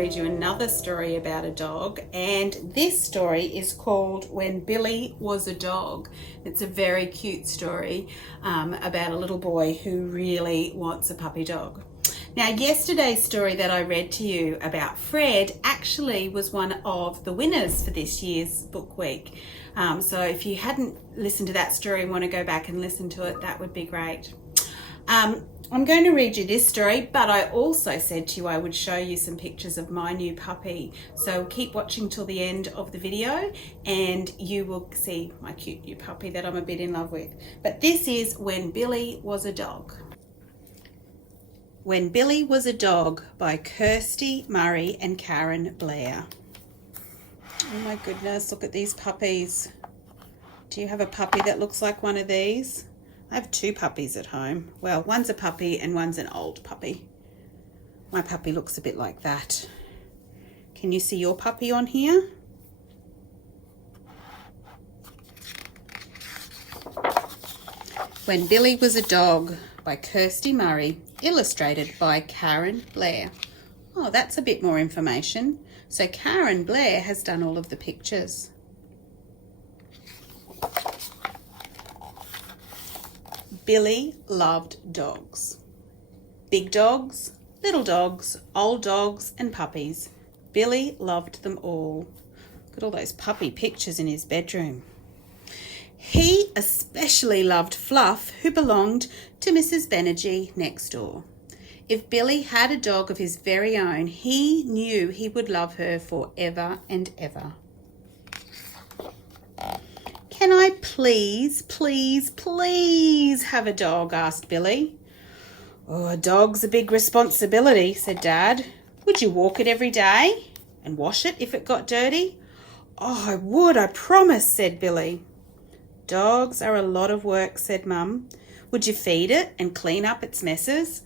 read you another story about a dog, and this story is called When Billy Was a Dog. It's a very cute story about a little boy who really wants a puppy dog. Now, yesterday's story that I read to you about Fred actually was one of the winners for this year's book week. So if you hadn't listened to that story and want to go back and listen to it, that would be great. I'm going to read you this story, but I also said to you I would show you some pictures of my new puppy. So keep watching till the end of the video and you will see my cute new puppy that I'm a bit in love with. But this is When Billy Was a Dog. When Billy Was a Dog by Kirsty Murray and Karen Blair. Oh my goodness, look at these puppies. Do you have a puppy that looks like one of these? I have two puppies at home. Well, one's a puppy and one's an old puppy. My puppy looks a bit like that. Can you see your puppy on here? When Billy Was a Dog by Kirsty Murray, illustrated by Karen Blair. Oh, that's a bit more information. So Karen Blair has done all of the pictures. Billy loved dogs. Big dogs, little dogs, old dogs and puppies. Billy loved them all. Look at all those puppy pictures in his bedroom. He especially loved Fluff, who belonged to Mrs. Banerjee next door. If Billy had a dog of his very own, he knew he would love her forever and ever. Can I please have a dog? Asked Billy. Oh, a dog's a big responsibility, said Dad. Would you walk it every day and wash it if it got dirty? Oh, I would, I promise, said Billy. Dogs are a lot of work, said Mum. Would you feed it and clean up its messes?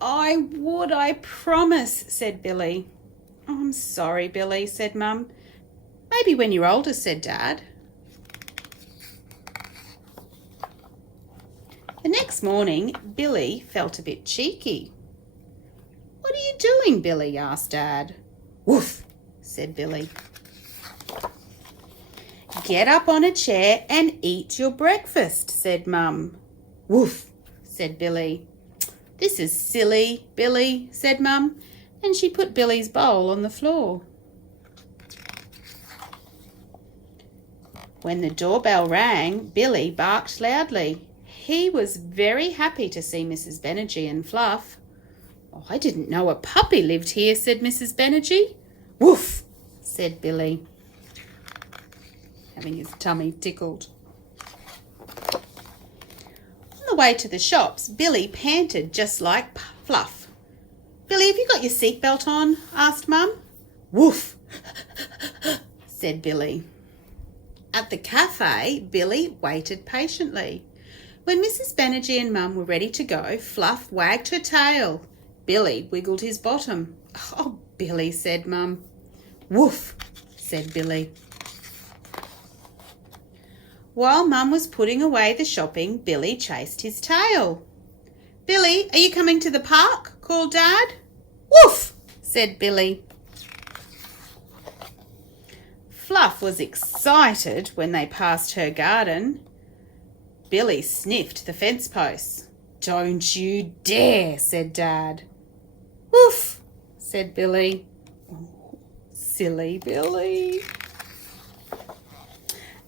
I would, I promise, said Billy. Oh, I'm sorry, Billy, said Mum. Maybe when you're older, said Dad. The next morning, Billy felt a bit cheeky. What are you doing, Billy? Asked Dad. Woof, said Billy. Get up on a chair and eat your breakfast, said Mum. Woof, said Billy. This is silly, Billy, said Mum, and she put Billy's bowl on the floor. When the doorbell rang, Billy barked loudly. He was very happy to see Mrs. Banerjee and Fluff. Oh, I didn't know a puppy lived here, said Mrs. Banerjee. Woof, said Billy, having his tummy tickled. On the way to the shops, Billy panted just like Fluff. Billy, have you got your seatbelt on? Asked Mum. Woof, said Billy. At the cafe, Billy waited patiently. When Mrs. Banerjee and Mum were ready to go, Fluff wagged her tail. Billy wiggled his bottom. Oh, Billy, said Mum. Woof, said Billy. While Mum was putting away the shopping, Billy chased his tail. Billy, are you coming to the park? Called Dad. Woof, said Billy. Fluff was excited when they passed her garden. Billy sniffed the fence posts. Don't you dare, said Dad. Woof, said Billy. Oh, silly Billy.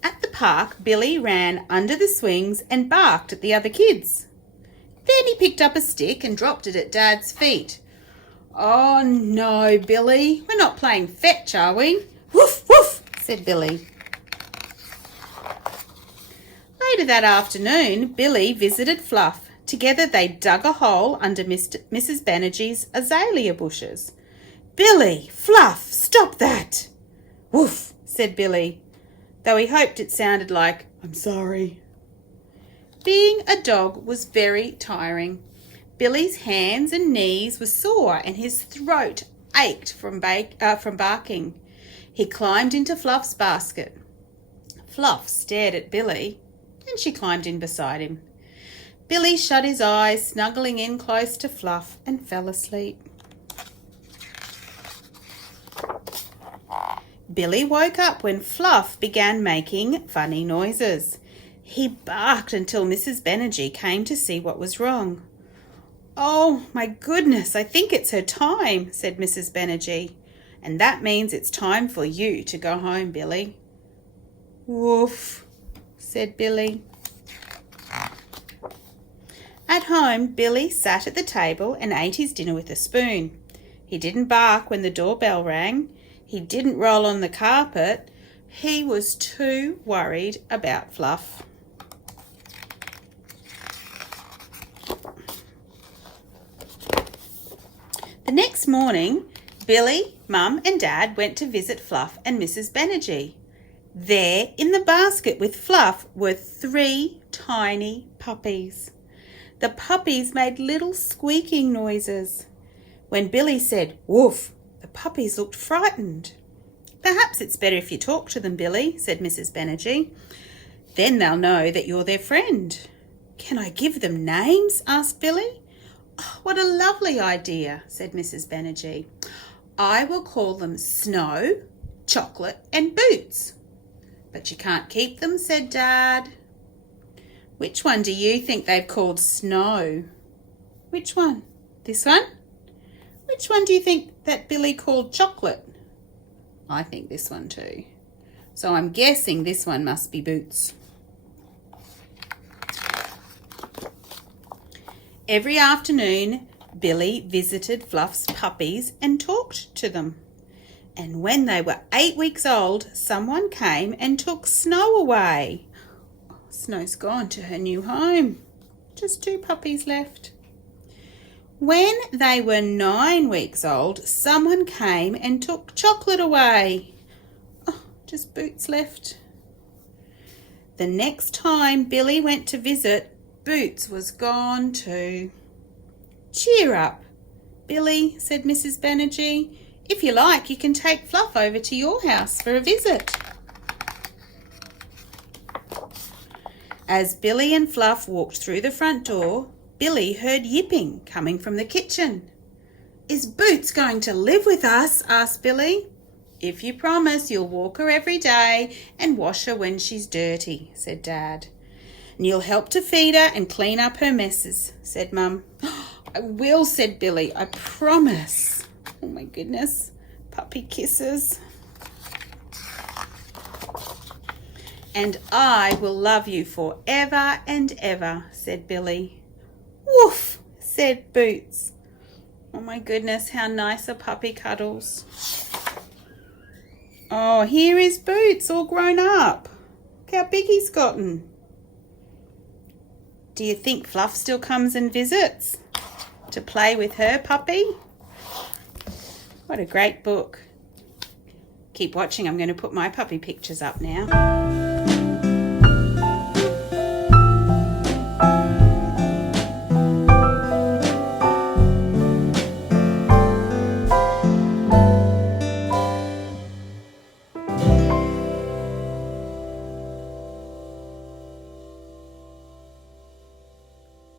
At the park, Billy ran under the swings and barked at the other kids. Then he picked up a stick and dropped it at Dad's feet. Oh no, Billy, we're not playing fetch, are we? Woof, woof, said Billy. Later that afternoon, Billy visited Fluff. Together they dug a hole under Mrs. Banerjee's azalea bushes. Billy, Fluff, stop that! Woof, said Billy, though he hoped it sounded like, I'm sorry. Being a dog was very tiring. Billy's hands and knees were sore and his throat ached from barking. He climbed into Fluff's basket. Fluff stared at Billy, and she climbed in beside him. Billy shut his eyes, snuggling in close to Fluff, and fell asleep. Billy woke up when Fluff began making funny noises. He barked until Mrs. Banerjee came to see what was wrong. "Oh, my goodness, I think it's her time," said Mrs. Banerjee. "And that means it's time for you to go home, Billy." "Woof," said Billy. At home, Billy sat at the table and ate his dinner with a spoon. He didn't bark when the doorbell rang. He didn't roll on the carpet. He was too worried about Fluff. The next morning, Billy, Mum and Dad went to visit Fluff and Mrs. Banerjee. There in the basket with Fluff were 3 tiny puppies. The puppies made little squeaking noises. When Billy said, "Woof," the puppies looked frightened. "Perhaps it's better if you talk to them, Billy," said Mrs. Banerjee. "Then they'll know that you're their friend." "Can I give them names?" asked Billy. "Oh, what a lovely idea," said Mrs. Banerjee. "I will call them Snow, Chocolate and Boots." "But you can't keep them," said Dad. "Which one do you think they've called Snow?" "Which one? This one?" "Which one do you think that Billy called Chocolate?" "I think this one too. So I'm guessing this one must be Boots." Every afternoon, Billy visited Fluff's puppies and talked to them. And when they were 8 weeks old, someone came and took Snow away. Snow's gone to her new home. Just 2 puppies left. When they were 9 weeks old, someone came and took Chocolate away. Oh, just Boots left. The next time Billy went to visit, Boots was gone too. "Cheer up, Billy," said Mrs. Banerjee. "If you like, you can take Fluff over to your house for a visit." As Billy and Fluff walked through the front door, Billy heard yipping coming from the kitchen. "Is Boots going to live with us?" asked Billy. "If you promise you'll walk her every day and wash her when she's dirty," said Dad. "And you'll help to feed her and clean up her messes," said Mum. "I will," said Billy. "I promise." Oh my goodness, puppy kisses. "And I will love you forever and ever," said Billy. "Woof," said Boots. Oh my goodness, how nice are puppy cuddles. Oh, here is Boots all grown up. Look how big he's gotten. Do you think Fluff still comes and visits to play with her puppy? What a great book. Keep watching. I'm going to put my puppy pictures up now.